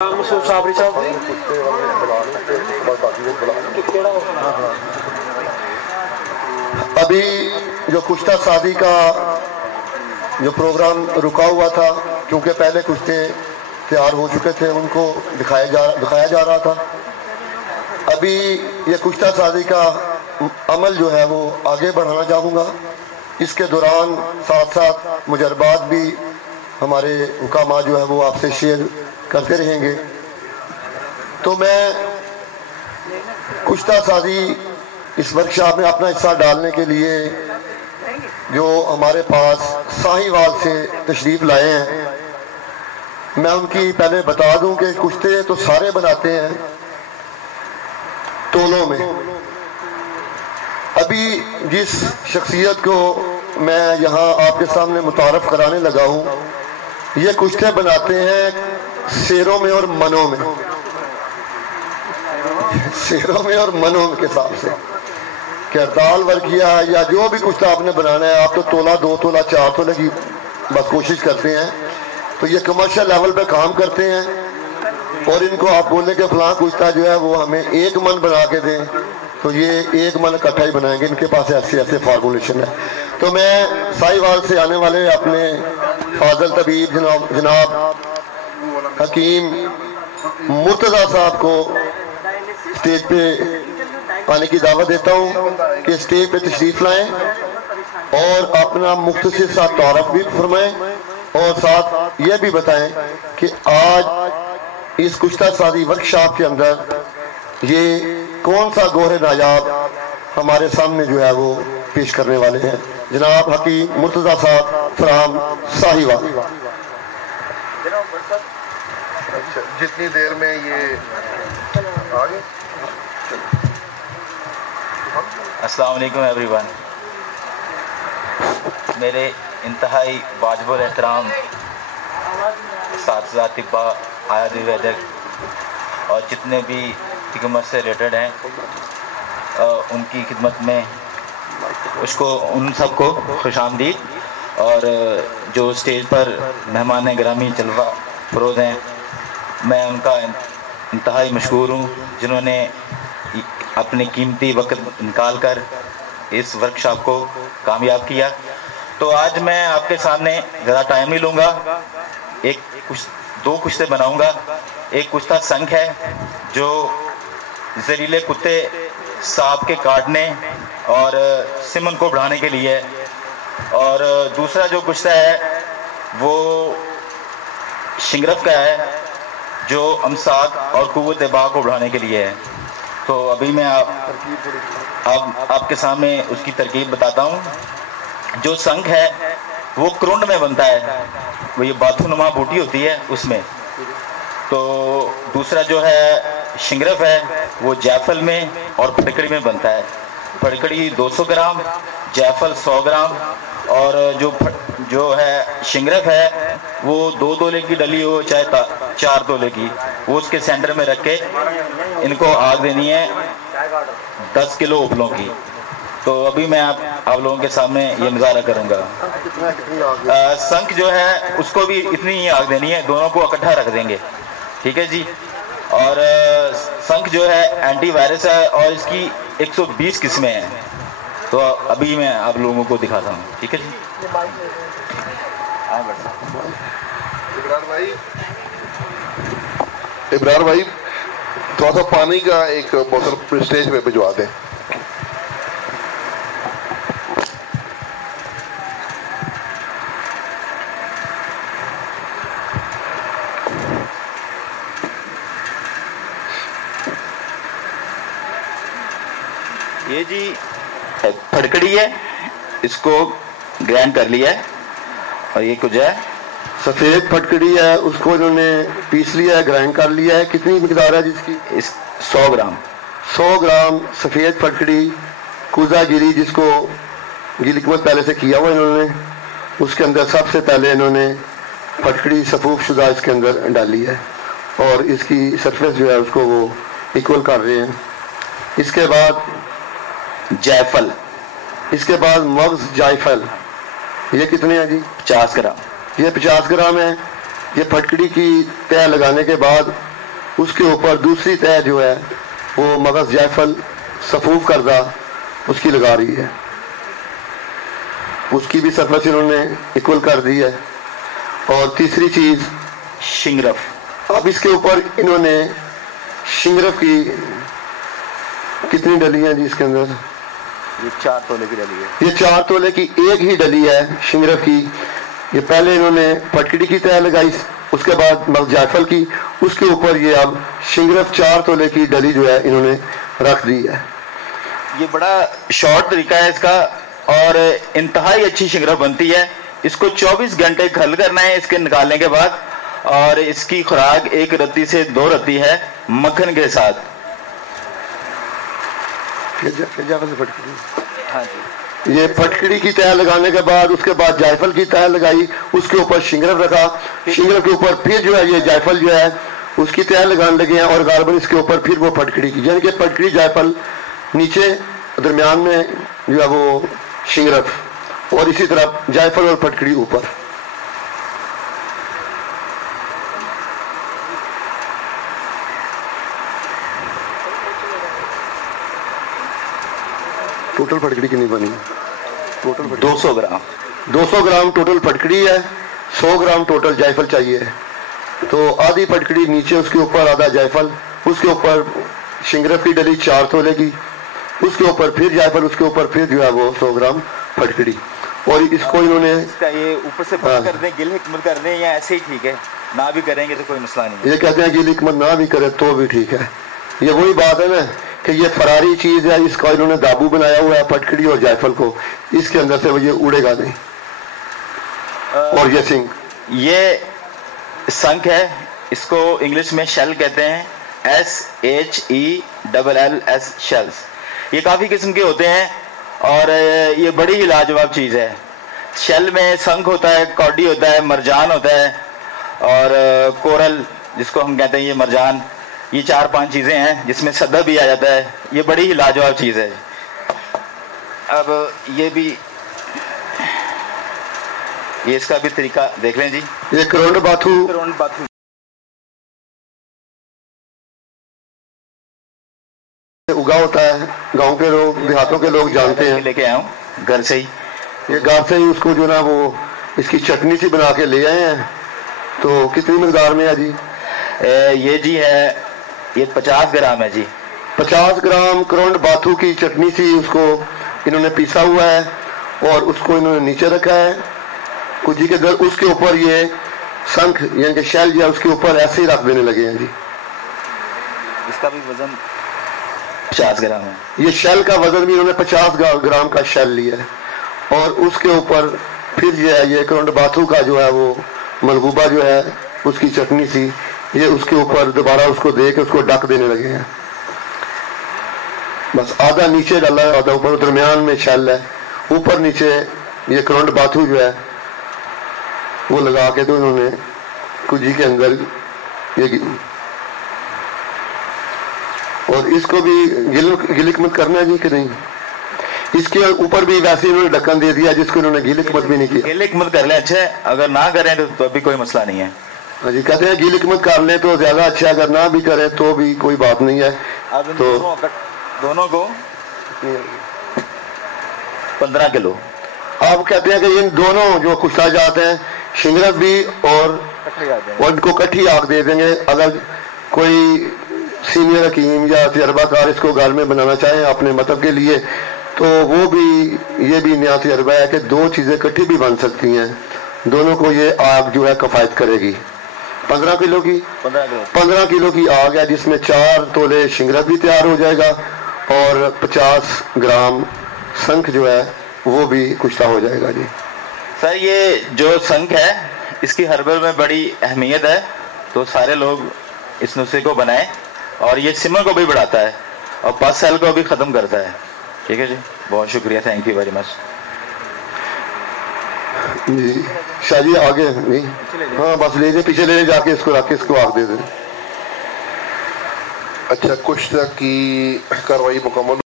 अभी जो कुश्ता शादी का जो प्रोग्राम रुका हुआ था, क्योंकि पहले कुश्ते तैयार हो चुके थे, उनको दिखाया जा रहा था। अभी ये कुश्ता शादी का अमल जो है वो आगे बढ़ाना चाहूँगा। इसके दौरान साथ साथ मुजरबात भी हमारे हुकामा जो है वो आपसे शेयर करते रहेंगे। तो मैं कुश्ता शादी इस वर्कशॉप में अपना हिस्सा डालने के लिए जो हमारे पास साहिवाल से तशरीफ़ लाए हैं, मैं उनकी पहले बता दूं कि कुश्ते तो सारे बनाते हैं तोलों में। अभी जिस शख्सियत को मैं यहाँ आपके सामने मुतारफ़ कराने लगा हूँ, ये कुश्ते बनाते हैं शेरों में और मनों में, शेरों में और मनों के हिसाब से। करताल वर्किया या जो भी कुश्ता आपने बनाना है, आप तो तोला, 2 तोला, 4 तोले की बस कोशिश करते हैं। तो ये कमर्शियल लेवल पे काम करते हैं और इनको आप बोले कि फलां कुश्ता जो है वो हमें 1 मन बना के दें, तो ये 1 मन इकट्ठा ही बनाएंगे। इनके पास ऐसे ऐसे फार्मूलेशन है। तो मैं साहिवाल से आने वाले अपने फाजल तबीब जनाब हकीम मुर्तज़ा साहब को स्टेज पे आने की दावत देता हूँ कि स्टेज पे तशरीफ़ लाएं और अपना मुख्तसर सा तारफ़ भी फरमाएं और साथ ये भी बताएं कि आज इस कुश्ता शादी वर्कशॉप के अंदर ये कौन सा गोहरे नायाब हमारे सामने जो है वो पेश करने वाले हैं। जनाब हकीम मुर्तज़ा साहब फ्राम साहिवाल। जितनी देर में ये आगे। अस्सलाम वालेकुम एवरीवन। मेरे इंतहाई वाजिबुल एहतराम साथीज़ा तिब्बा आयुर्वेदिक और जितने भी हिकमत से रिलेटेड हैं, उनकी खिदमत में उन सबको खुशामदीद। और जो स्टेज पर मेहमान गिरामी जलवा फरोज़ हैं, मैं उनका इंतहाई मशकूर हूँ जिन्होंने अपने कीमती वक्त निकाल कर इस वर्कशॉप को कामयाब किया। तो आज मैं आपके सामने ज़्यादा टाइम नहीं लूँगा। 2 कुश्ते बनाऊँगा। एक कुश्ता संख है जो जहरीले कुत्ते सांप के काटने और सिमन को बढ़ाने के लिए है, और दूसरा जो कुश्ता है वो शिंगरफ का है जो अमसाक और कुव्वत बा को बढ़ाने के लिए है। तो अभी मैं आपके सामने उसकी तरकीब बताता हूँ। जो संख है वो क्रुंड में बनता है, वो ये बाथुनुमा बूटी होती है उसमें। तो दूसरा जो है शिंगरफ है वो जायफल में और फटकड़ी में बनता है। फटकड़ी 200 ग्राम, जायफल 100 ग्राम, और जो है शिंगरफ है वो 2 तोले की डली हो चाहे 4 तोले की, वो उसके सेंटर में रख के इनको आग देनी है 10 किलो उपलों की। तो अभी मैं आप लोगों के सामने ये मुजाहरा करूँगा। संख जो है उसको भी इतनी ही आग देनी है, दोनों को इकट्ठा रख देंगे, ठीक है जी। और संख जो है एंटीवायरस है और इसकी 120 किस्में हैं। तो अभी मैं आप लोगों को दिखाता हूँ, ठीक है जी। इब्रार भाई थोड़ा सा पानी का एक बोतल स्टेज पे भिजवा दें। ये जी फटकड़ी है, इसको ग्राइंड कर लिया है, और ये कुछ है सफ़ेद फटकड़ी है, उसको इन्होंने पीस लिया है, ग्राइंड कर लिया है। कितनी मिकदार है जिसकी? 100 ग्राम। 100 ग्राम सफ़ेद फटकड़ी, कुजा गिरी जिसको गिलकमत पहले से किया हुआ इन्होंने, उसके अंदर सबसे पहले इन्होंने फटकड़ी सफूफ शुदा इसके अंदर डाली है और इसकी सरफेस जो है उसको वो इक्वल कर रहे हैं। इसके बाद जायफल, इसके बाद मग्ज़ जायफल, ये कितने हैं जी? 50 ग्राम। ये 50 ग्राम है। ये फटकड़ी की तह लगाने के बाद उसके ऊपर दूसरी तह जो है वो मगज जायफल सफूफ करदा उसकी लगा रही है, उसकी भी सरफेस इन्होंने इक्वल कर दी है। और तीसरी चीज शिंगरफ। अब इसके ऊपर इन्होंने शिंगरफ की कितनी डली है जी इसके अंदर? ये 4 तोले की डली है। ये 4 तोले की एक ही डली है शिंगरफ की। ये पहले इन्होंने पटकड़ी की तह लगाई, उसके बाद जायफल की, उसके ऊपर ये अब शिंगरफ 4 तोले की डली जो है इन्होंने रख दी है। ये बड़ा शॉर्ट तरीका है इसका और इंतहाई अच्छी शिंगरफ बनती है। इसको 24 घंटे खल करना है इसके निकालने के बाद, और इसकी खुराक 1 रत्ती से 2 रत्ती है मक्खन के साथ। हाँ जी। ये फटकड़ी की तह लगाने के बाद उसके बाद जायफल की तह लगाई, उसके ऊपर शिंगरफ रखा, शिंगरफ के ऊपर फिर जो है ये जायफल जो है उसकी तह लगाने लगे हैं, और गार्बन इसके ऊपर फिर वो फटकड़ी की, यानी कि फटकड़ी जायफल नीचे, दरमियान में जो है वो शिंगरफ, और इसी तरह जायफल और फटकड़ी ऊपर। टोटल फटकड़ी कितनी बनी? टोटल 200 ग्राम। 200 ग्राम टोटल फटकड़ी है, 100 ग्राम टोटल जायफल चाहिए। तो आधी फटकड़ी नीचे, उसके ऊपर आधा जायफल, उसके ऊपर शिंगरफ की डली 4 तोले की, उसके ऊपर फिर जायफल, उसके ऊपर फिर जो है वो 100 ग्राम फटकड़ी। और इसको इन्होंने ये ऊपर से बंद कर दें, गिल हिकमत कर दें, या ऐसे ही ठीक है? ना भी करेंगे तो कोई मसला नहीं है। ये कहते हैं गिल हिकमत ना भी करे तो भी ठीक है। ये वही बात है ना कि ये फरारी चीज है, इसका इन्होंने दाबू बनाया हुआ है फटकड़ी और जायफल को, इसके अंदर से वो ये उड़ेगा नहीं। और ये सिंक, ये संख है, इसको इंग्लिश में शेल कहते हैं, SHELLS शेल्स। ये काफ़ी किस्म के होते हैं और ये बड़ी ही लाजवाब चीज़ है। शेल में संख होता है, कॉडी होता है, मरजान होता है, और कोरल जिसको हम कहते हैं ये मरजान। ये 4-5 चीज़ें हैं जिसमें सदा भी आ जाता है। ये बड़ी ही लाजवाब चीज़ है। अब ये भी, ये इसका भी तरीका देख लें जी। ये करोंड बाथू उगा होता है, गांव के लोग, देहातों के लोग जानते हैं। लेके आया हूँ घर से ही। ये घर से ही उसको जो ना वो इसकी चटनी सी बना के ले आए हैं। तो कितनी मकदार में है जी? ये जी है, ये 50 ग्राम है जी। 50 ग्राम करोंड बाथू की चटनी सी, उसको इन्होंने पीसा हुआ है और उसको इन्होंने नीचे रखा है कुजी के दर। उसके ऊपर ये शंख यानी कि शैल जो है उसके ऊपर ऐसे ही रख देने लगे हैं जी। इसका भी वजन 50 ग्राम है। ये शैल का वजन भी इन्होंने 50 ग्राम का शैल लिया है, और उसके ऊपर फिर जो है ये करोंड बाथू का जो है वो मलगूबा जो है उसकी चटनी सी, ये उसके ऊपर दोबारा उसको दे के उसको ढक देने लगे हैं। बस आधा नीचे डाला है, आधा ऊपर, दरमियान में शैल है, ऊपर नीचे ये करोंड बाथू जो है वो लगा के तो इन्होंने कुजी के अंदर ये, और इसको भी गिलिकमत करना है जी कि नहीं? इसके ऊपर भी वैसे इन्होंने ढक्कन दे दिया जिसको इन्होंने गिलिकमत भी नहीं किया। गिलिकमत कर ले, अच्छा, अगर ना करें तो अभी कोई मसला नहीं है। हाँ जी, कहते हैं गिलिकमत कर ले तो ज्यादा अच्छा, अगर ना भी करे तो भी कोई बात नहीं है। अब तो दोनों को 15 किलो। आप कहते हैं कि इन दोनों जो कुश्ता जाते हैं, शिंगरफ भी और इनको कट्ठी आग दे देंगे। अगर कोई सीनियर हकीम या तजर्बाकार इसको घर में बनाना चाहे अपने मतलब के लिए, तो वो भी, ये भी नया तजर्बा है कि 2 चीज़ें इकट्ठी भी बन सकती हैं। दोनों को ये आग जो है किफ़ायत करेगी। 15 किलो की 15 किलो की आग है जिसमें 4 तोले शिंगरफ भी तैयार हो जाएगा और 50 ग्राम शंख जो है वो भी कुश्ता हो जाएगा जी। सर, ये जो शंख है इसकी हर्बल में बड़ी अहमियत है, तो सारे लोग इस नुस्खे को बनाएं, और ये सिमर को भी बढ़ाता है और पस सेल को भी ख़त्म करता है। ठीक है जी, बहुत शुक्रिया, थैंक यू वेरी मच जी। शादी आगे नहीं, हाँ बस ले जाए, पीछे ले जाके इसको रख के इसको आग दे दें। अच्छा, कुश्ता की कार्रवाई मुकम्मल